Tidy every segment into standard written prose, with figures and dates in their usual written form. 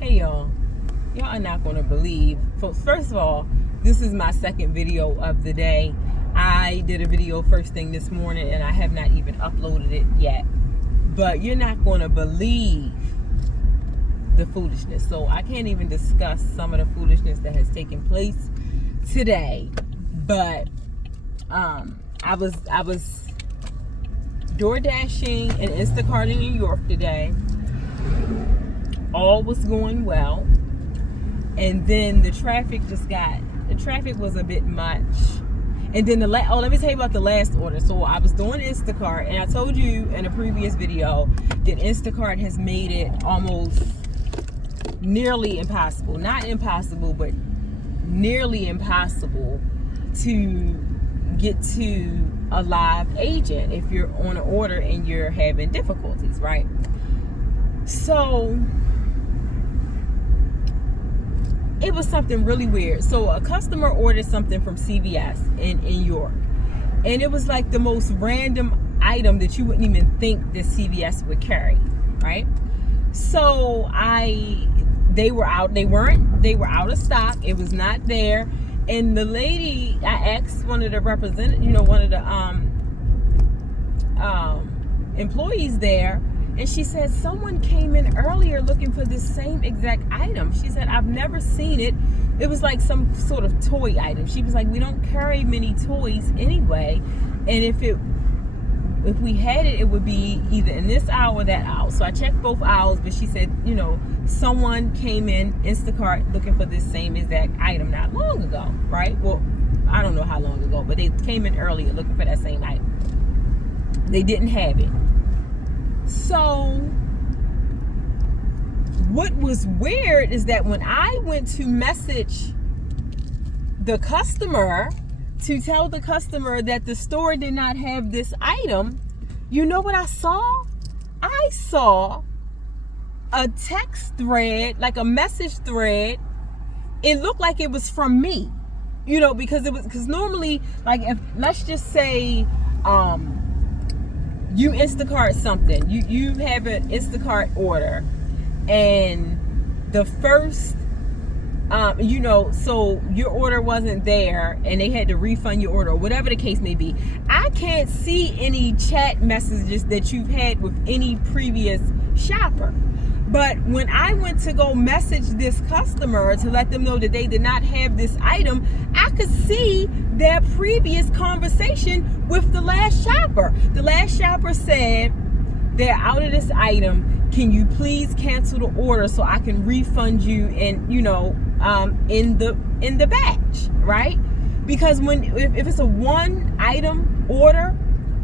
Hey y'all are not going to believe. First of all, this is my second video of the day. I did a video first thing this morning and I have not even uploaded it yet, but you're not going to believe the foolishness. So I can't even discuss some of the foolishness that has taken place today. But I was DoorDashing and Instacart in New York today. All was going well, and then the traffic was a bit much. And then let me tell you about the last order. So I was doing Instacart, and I told you in a previous video that Instacart has made it almost nearly impossible, not impossible, but nearly impossible to get to a live agent if you're on an order and you're having difficulties, right? So it was something really weird. So a customer ordered something from CVS in York, and it was like the most random item that you wouldn't even think that CVS would carry, right? So they were out of stock. It was not there. And the lady, I asked one of the employees there, and she said someone came in earlier looking for this same exact item. She said, I've never seen it. It was like some sort of toy item. She was like, we don't carry many toys anyway, and if we had it, it would be either in this aisle or that aisle. So I checked both aisles, but she said, someone came in Instacart looking for this same exact item not long ago, right? Well, I don't know how long ago, but they came in earlier looking for that same item. They didn't have it. So what was weird is that when I went to message the customer to tell the customer that the store did not have this item, you know what I saw? I saw a text thread, like a message thread. It looked like it was from me, because normally, like, if let's just say you Instacart something, you have an Instacart order, and the first so your order wasn't there and they had to refund your order, or whatever the case may be. I can't see any chat messages that you've had with any previous shopper. But when I went to go message this customer to let them know that they did not have this item, I could see their previous conversation with the last shopper. The last shopper said, they're out of this item. Can you please cancel the order so I can refund you in the batch, right? Because if it's a one item order,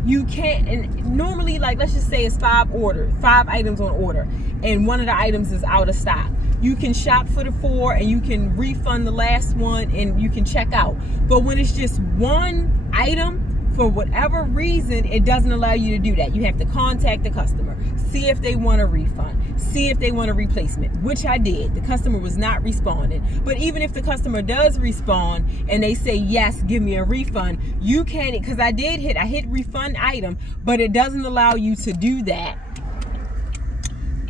you can't. And normally, like, let's just say it's 5 items on order, and one of the items is out of stock. You can shop for the 4 and you can refund the last one and you can check out. But when it's just one item, for whatever reason, it doesn't allow you to do that. You have to contact the customer, see if they want a refund, see if they want a replacement, which I did. The customer was not responding. But even if the customer does respond and they say, yes, give me a refund, you can't, because I hit refund item, but it doesn't allow you to do that.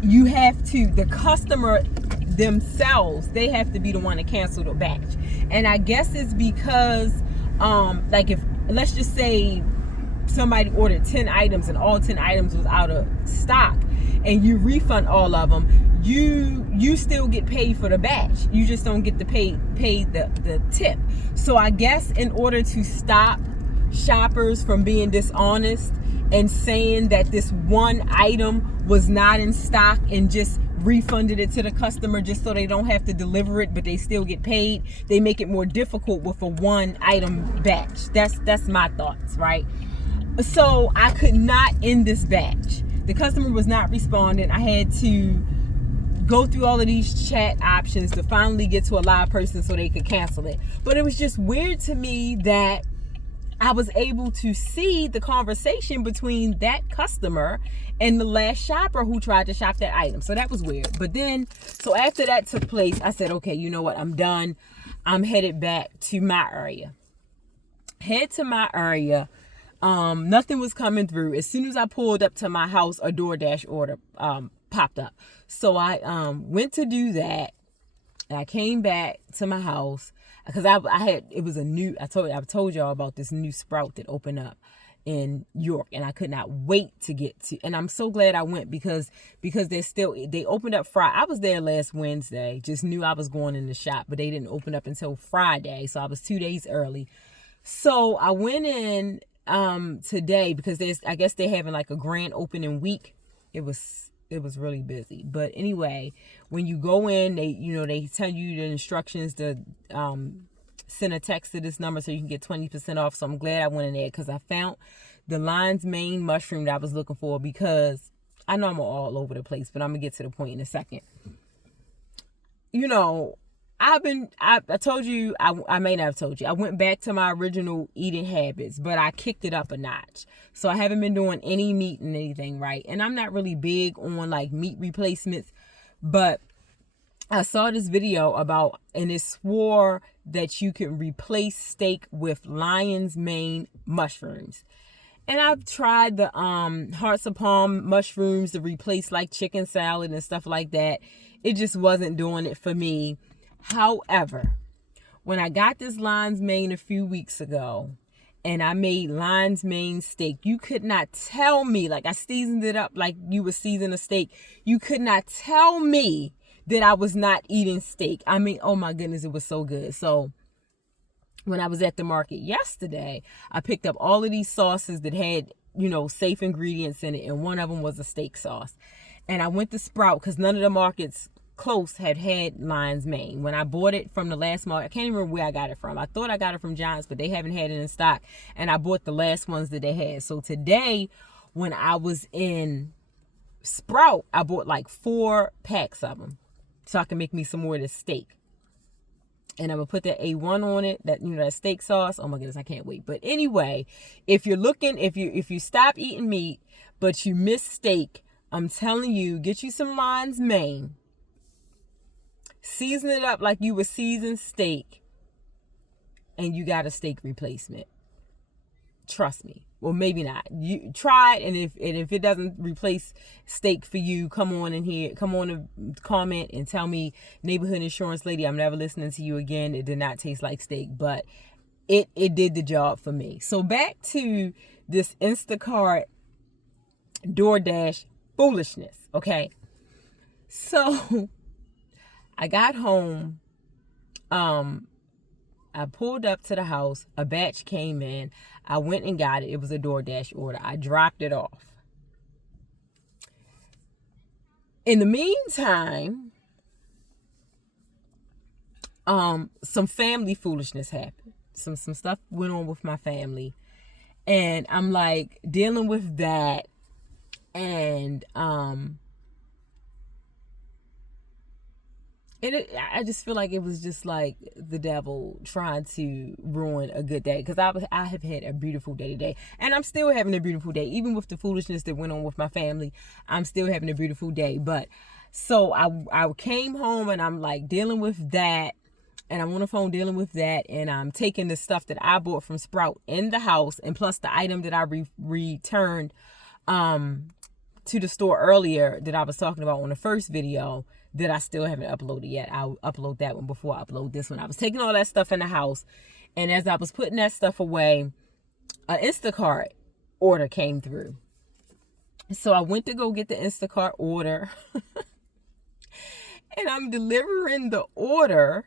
You have to, the customer themselves, they have to be the one to cancel the batch. And I guess it's because, if, let's just say somebody ordered 10 items and all 10 items was out of stock, and you refund all of them, you still get paid for the batch. You just don't get to pay the tip. So I guess in order to stop shoppers from being dishonest and saying that this one item was not in stock and just refunded it to the customer just so they don't have to deliver it, but they still get paid, they make it more difficult with a one item batch. That's my thoughts, right? So I could not end this batch. The customer was not responding. I had to go through all of these chat options to finally get to a live person so they could cancel it. But it was just weird to me that I was able to see the conversation between that customer and the last shopper who tried to shop that item. So that was weird. But then, so after that took place, I said, okay, you know what? I'm done. I'm headed back to my area. Head to my area. Nothing was coming through. As soon as I pulled up to my house, a DoorDash order popped up. So I went to do that, and I came back to my house because I told y'all about this new Sprout that opened up in York, and I could not wait to get to, and I'm so glad I went because they opened up Friday. I was there last Wednesday, just knew I was going in the shop, but they didn't open up until Friday, so I was 2 days early. So I went in today because I guess they're having like a grand opening week. It was really busy, but anyway, when you go in, they tell you the instructions to send a text to this number so you can get 20% off. So I'm glad I went in there because I found the lion's mane mushroom that I was looking for, because I know I'm all over the place, but I'm gonna get to the point in a second. I told you, I may not have told you, I went back to my original eating habits, but I kicked it up a notch. So I haven't been doing any meat and anything, right? And I'm not really big on like meat replacements, but I saw this video about, and it swore that you can replace steak with lion's mane mushrooms. And I've tried the hearts of palm mushrooms to replace like chicken salad and stuff like that. It just wasn't doing it for me. However, when I got this lion's mane a few weeks ago and I made lion's mane steak, you could not tell me, like I seasoned it up like you would season a steak. You could not tell me that I was not eating steak. I mean, oh my goodness, it was so good. So when I was at the market yesterday, I picked up all of these sauces that had, safe ingredients in it. And one of them was a steak sauce. And I went to Sprout because none of the markets close had lion's mane. When I bought it from the last market, I can't even remember where I got it from. I thought I got it from Giants, but they haven't had it in stock. And I bought the last ones that they had. So today, when I was in Sprout, I bought like 4 packs of them so I can make me some more of this steak. And I'm going to put that A1 on it, that steak sauce. Oh my goodness, I can't wait. But anyway, if you stop eating meat, but you miss steak, I'm telling you, get you some lion's mane. Season it up like you would season steak. And you got a steak replacement. Trust me. Well, maybe not. You try it, and if it doesn't replace steak for you, come on and comment and tell me, neighborhood insurance lady, I'm never listening to you again. It did not taste like steak, but it did the job for me. So back to this Instacart DoorDash foolishness, okay? So I got home. I pulled up to the house. A batch came in. I went and got it. It was a DoorDash order. I dropped it off. In the meantime, some family foolishness happened. Some stuff went on with my family. And I'm like dealing with that. And I just feel like it was just like the devil trying to ruin a good day, because I have had a beautiful day today, and I'm still having a beautiful day. Even with the foolishness that went on with my family, I'm still having a beautiful day. But so I came home and I'm like dealing with that, and I'm on the phone dealing with that, and I'm taking the stuff that I bought from Sprout in the house, and plus the item that I returned to the store earlier that I was talking about on the first video that I still haven't uploaded yet. I'll upload that one before I upload this one. I was taking all that stuff in the house, and as I was putting that stuff away, an Instacart order came through. So I went to go get the Instacart order, and I'm delivering the order.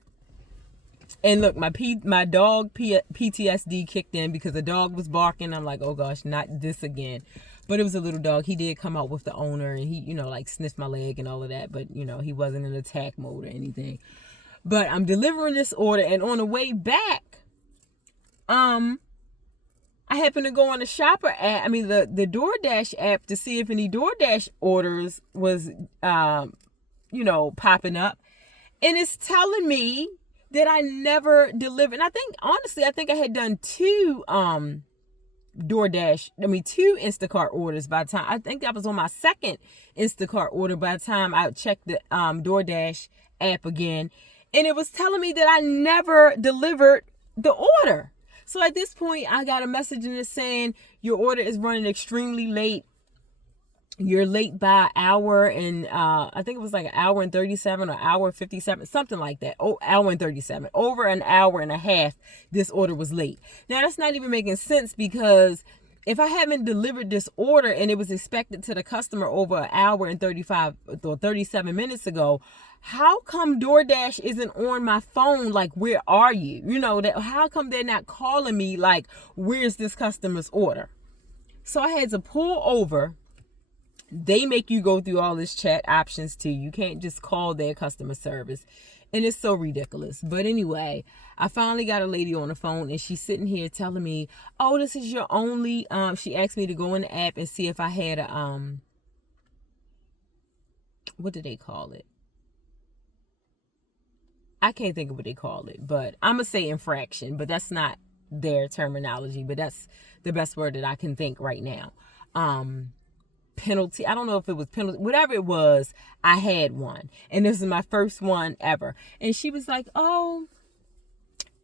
And look, my dog PTSD kicked in because the dog was barking. I'm like, oh gosh, not this again. But it was a little dog. He did come out with the owner, and he, like sniffed my leg and all of that. But, he wasn't in attack mode or anything. But I'm delivering this order, and on the way back, I happened to go on the shopper app, the DoorDash app, to see if any DoorDash orders was, popping up. And it's telling me that I never delivered. And I think I had done 2 two Instacart orders by the time. I think I was on my second Instacart order by the time I checked the DoorDash app again. And it was telling me that I never delivered the order. So at this point, I got a message in it saying, your order is running extremely late. you're late by an hour and I think it was like an hour and 37 or hour 57, something like that. Oh, hour and 37. Over an hour and a half, this order was late. Now, that's not even making sense, because if I haven't delivered this order and it was expected to the customer over an hour and 35 or 37 minutes ago, how come DoorDash isn't on my phone? Like, where are you? You know, that how come they're not calling me like, where's this customer's order? So I had to pull over. They make you go through all this chat options too. You can't just call their customer service. And it's so ridiculous. But anyway, I finally got a lady on the phone, and she's sitting here telling me, oh, this is your only, she asked me to go in the app and see if I had a, what do they call it? I can't think of what they call it, but I'm going to say infraction, but that's not their terminology, but that's the best word that I can think right now. Penalty. I don't know if it was penalty, whatever it was, I had one. And this is my first one ever. And she was like, oh,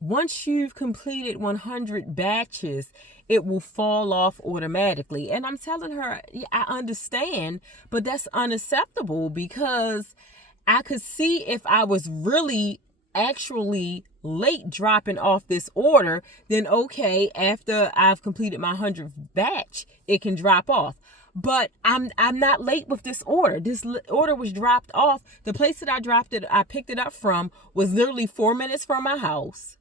once you've completed 100 batches, it will fall off automatically. And I'm telling her, yeah, I understand, but that's unacceptable, because I could see if I was really actually late dropping off this order, then okay, after I've completed my 100th batch, it can drop off. But I'm not late with this order. This order was dropped off. The place that I picked it up from was literally 4 minutes from my house.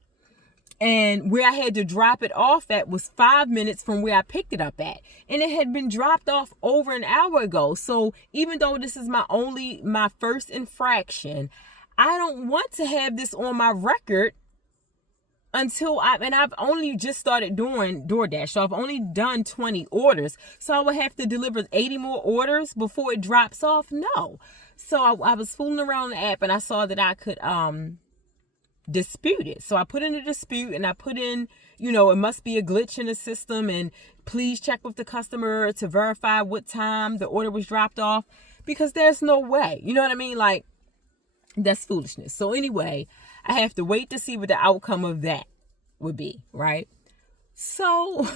And where I had to drop it off at was 5 minutes from where I picked it up at. And it had been dropped off over an hour ago. So even though this is my first infraction, I don't want to have this on my record until I've only just started doing DoorDash. So I've only done 20 orders. So I would have to deliver 80 more orders before it drops off? No. So I was fooling around the app, and I saw that I could dispute it. So I put in a dispute, and I put in, it must be a glitch in the system, and please check with the customer to verify what time the order was dropped off, because there's no way. You know what I mean? Like, that's foolishness. So anyway, I have to wait to see what the outcome of that would be, right? So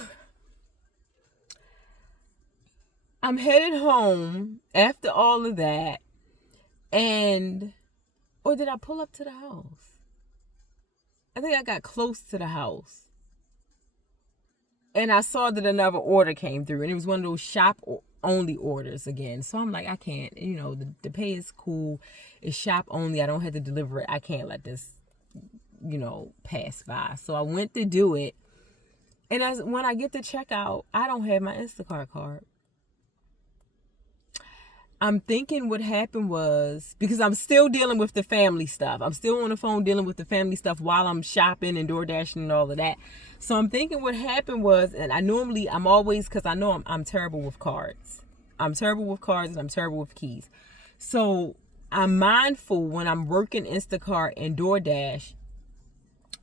I'm headed home after all of that, or did I pull up to the house? I think I got close to the house, and I saw that another order came through, and it was one of those shop only orders again. So I'm like, I can't, the pay is cool. It's shop only. I don't have to deliver it. I can't let this, pass by. So I went to do it. And when I get to checkout, I don't have my Instacart card. I'm thinking what happened was, because I'm still dealing with the family stuff. I'm still on the phone dealing with the family stuff while I'm shopping and door dashing and all of that. So I'm thinking what happened was, and I'm always, because I know I'm terrible with cards. I'm terrible with cards, and I'm terrible with keys. So I'm mindful when I'm working Instacart and DoorDash.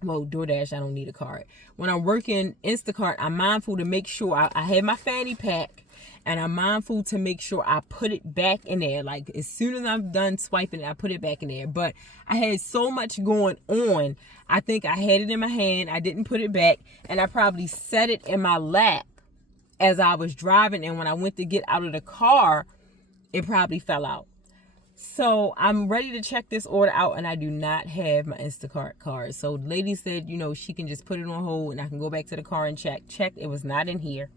Well, DoorDash, I don't need a card. When I'm working Instacart, I'm mindful to make sure I have my fanny pack. And I'm mindful to make sure I put it back in there. Like, as soon as I'm done swiping it, I put it back in there. But I had so much going on. I think I had it in my hand. I didn't put it back. And I probably set it in my lap as I was driving. And when I went to get out of the car, it probably fell out. So I'm ready to check this order out, and I do not have my Instacart card. So the lady said, she can just put it on hold, and I can go back to the car and check. Checked, it was not in here.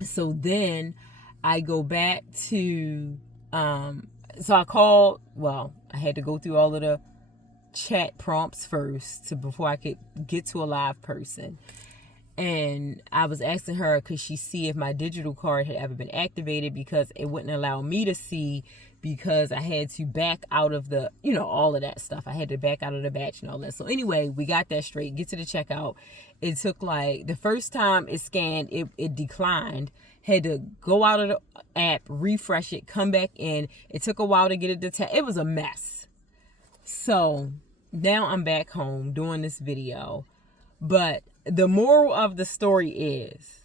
So then I go back to, so I called, I had to go through all of the chat prompts first before I could get to a live person. And I was asking her, could she see if my digital card had ever been activated, because it wouldn't allow me to see, because I had to back out of the, all of that stuff. I had to back out of the batch and all that. So anyway, we got that straight, get to the checkout. It took the first time it scanned, it declined. Had to go out of the app, refresh it, come back in. It took a while to get it detected. It was a mess. So now I'm back home doing this video. But the moral of the story is,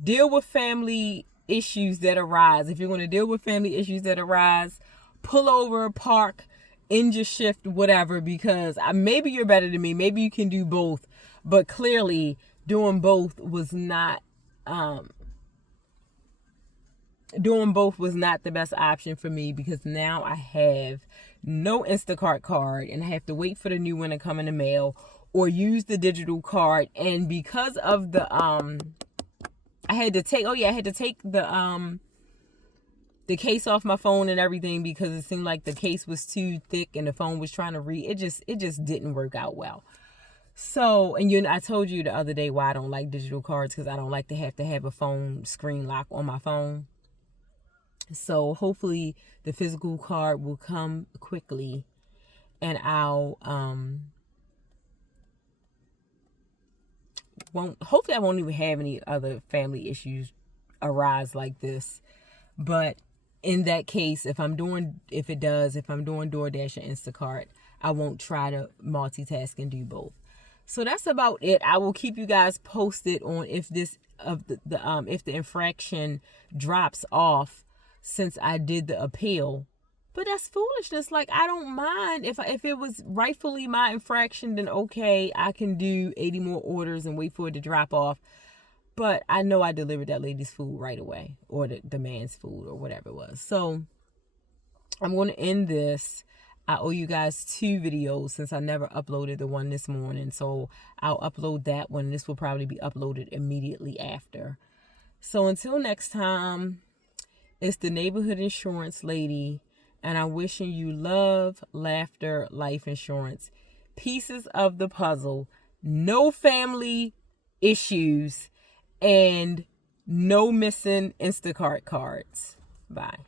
deal with family issues that arise. If you're going to deal with family issues that arise, pull over, park, end your shift, whatever, because maybe you're better than me. Maybe you can do both. But clearly, doing both was not the best option for me, because now I have no Instacart card and I have to wait for the new one to come in the mail or use the digital card. And because of the I had to take the case off my phone and everything, because it seemed like the case was too thick and the phone was trying to read. It just didn't work out well. So, and I told you the other day why I don't like digital cards, because I don't like to have a phone screen lock on my phone. So hopefully the physical card will come quickly, and I'll hopefully I won't even have any other family issues arise like this. But in that case, if I'm doing DoorDash and Instacart, I won't try to multitask and do both. So that's about it. I will keep you guys posted on if the infraction drops off since I did the appeal. But that's foolishness. Like, I don't mind if it was rightfully my infraction, then okay, I can do 80 more orders and wait for it to drop off. But I know I delivered that lady's food right away, or the man's food, or whatever it was. So I'm going to end this. I owe you guys 2 videos since I never uploaded the one this morning. So I'll upload that one. This will probably be uploaded immediately after. So until next time, it's the neighborhood insurance lady, and I'm wishing you love, laughter, life insurance, pieces of the puzzle, no family issues, and no missing Instacart cards. Bye.